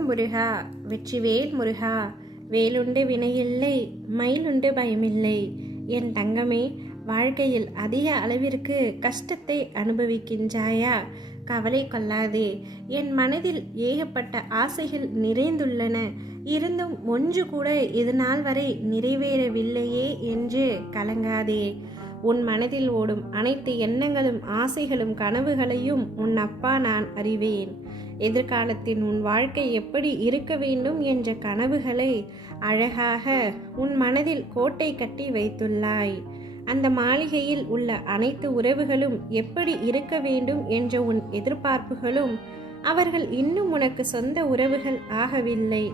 ஓம் முருகா, வெற்றிவேல் முருகா. வேலுண்டு வினையில்லை, மயிலுண்டு பயமில்லை. என் தங்கமே, வாழ்க்கையில் அதிக அளவிற்கு கஷ்டத்தை அனுபவிக்கின்றாயா? கவலை கொள்ளாதே. என் மனதில் ஏகப்பட்ட ஆசைகள் நிறைந்துள்ளன. இருந்தும் ஒன்று கூட இதுநாள் வரை நிறைவேறவில்லையே என்று கலங்காதே. உன் மனதில் ஓடும் அனைத்து எண்ணங்களும், ஆசைகளும், கனவுகளையும் உன் அப்பா நான் அறிவேன். எதிர்காலத்தின் உன் வாழ்க்கை எப்படி இருக்க வேண்டும் என்ற கனவுகளை அழகாக உன் மனதில் கோட்டை கட்டி வைத்துள்ளாய். அந்த மாளிகையில் உள்ள அனைத்து உறவுகளும் எப்படி இருக்க வேண்டும் என்ற உன் எதிர்பார்ப்புகளும், அவர்கள் இன்னும் உனக்கு சொந்த உறவுகள் ஆகவில்லை.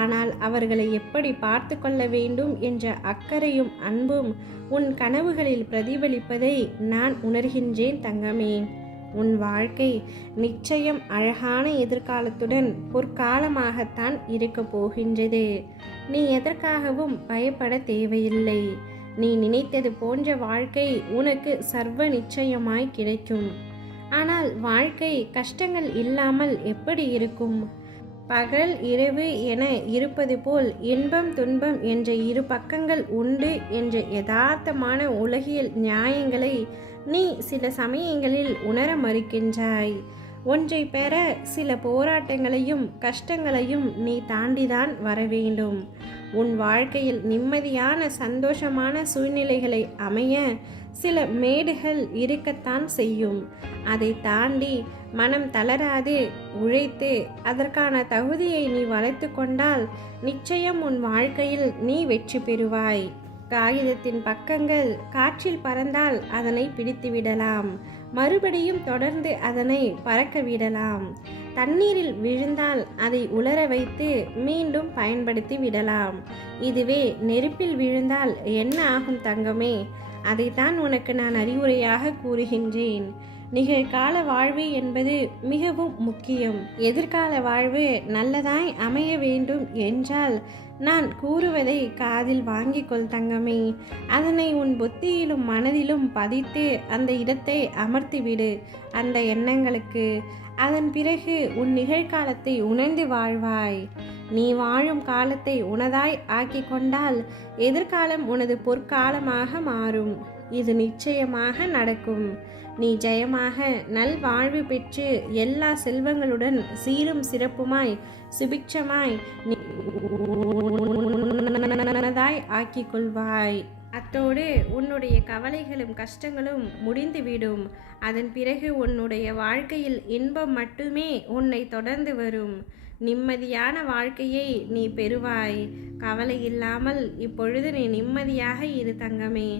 ஆனால் அவர்களை எப்படி பார்த்து கொள்ள வேண்டும் என்ற அக்கறையும் அன்பும் உன் கனவுகளில் பிரதிபலிப்பதை நான் உணர்கின்றேன் தங்கமே. உன் வாழ்க்கை நிச்சயம் அழகான எதிர்காலத்துடன் பொற்காலமாகத்தான் இருக்க போகின்றது. நீ எதற்காகவும் பயப்பட தேவையில்லை. நீ நினைத்தது போன்ற வாழ்க்கை உனக்கு சர்வ நிச்சயமாய் கிடைக்கும். ஆனால் வாழ்க்கை கஷ்டங்கள் இல்லாமல் எப்படி இருக்கும்? பகல் இரவு என இருப்பது போல் இன்பம் துன்பம் என்ற இரு பக்கங்கள் உண்டு என்ற யதார்த்தமான உலகியல் நியாயங்களை நீ சில சமயங்களில் உணர மறுக்கின்றாய். ஒன்றை பெற சில போராட்டங்களையும் கஷ்டங்களையும் நீ தாண்டிதான் வர வேண்டும். உன் வாழ்க்கையில் நிம்மதியான சந்தோஷமான சூழ்நிலைகளை அமைய சில மேடுகள் இருக்கத்தான் செய்யும். அதை தாண்டி மனம் தளராது உழைத்து அதற்கான தகுதியை நீ வளர்த்து கொண்டால் நிச்சயம் உன் வாழ்க்கையில் நீ வெற்றி பெறுவாய். காகிதத்தின் பக்கங்கள் காற்றில் பறந்தால் அதனை பிடித்து விடலாம், மறுபடியும் தொடர்ந்து அதனை பறக்க விடலாம். தண்ணீரில் விழுந்தால் அதை உலர வைத்து மீண்டும் பயன்படுத்தி விடலாம். இதுவே நெருப்பில் விழுந்தால் என்ன ஆகும் தங்கமே? அதைத்தான் உனக்கு நான் அறிவுரையாக கூறுகின்றேன். நிகழ்கால வாழ்வு என்பது மிகவும் முக்கியம். எதிர்கால வாழ்வு நல்லதாய் அமைய வேண்டும் என்றால் நான் கூறுவதை காதில் வாங்கிக்கொள் தங்கமே. அதனை உன் புத்தியிலும் மனதிலும் பதித்து அந்த இடத்தை அமர்த்திவிடு அந்த எண்ணங்களுக்கு. அதன் பிறகு உன் நிகழ்காலத்தை உணர்ந்து வாழ்வாய். நீ வாழும் காலத்தை உனதாய் ஆக்கி கொண்டால் எதிர்காலம் உனது பொற்காலமாக மாறும். இது நிச்சயமாக நடக்கும். நீ ஜெயமாக நல்வாழ்வு பெற்று எல்லா செல்வங்களுடன் சீரும் சிறப்புமாய் சுபிட்சமாய் நீதாய் ஆக்கிக் கொள்வாய். அத்தோடு உன்னுடைய கவலைகளும் கஷ்டங்களும் முடிந்துவிடும். அதன் பிறகு உன்னுடைய வாழ்க்கையில் இன்பம் மட்டுமே உன்னை தொடர்ந்து வரும். நிம்மதியான வாழ்க்கையை நீ பெறுவாய். கவலை இல்லாமல் இப்பொழுது நீ நிம்மதியாக இரு தங்கமே.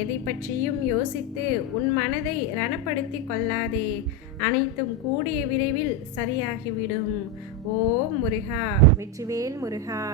எதை பற்றியும் யோசித்து உன் மனதை ரணப்படுத்தி கொள்ளாதே. அனைத்தும் கூடிய விரைவில் சரியாகிவிடும். ஓம் முருகா, வெற்றிவேல் முருகா.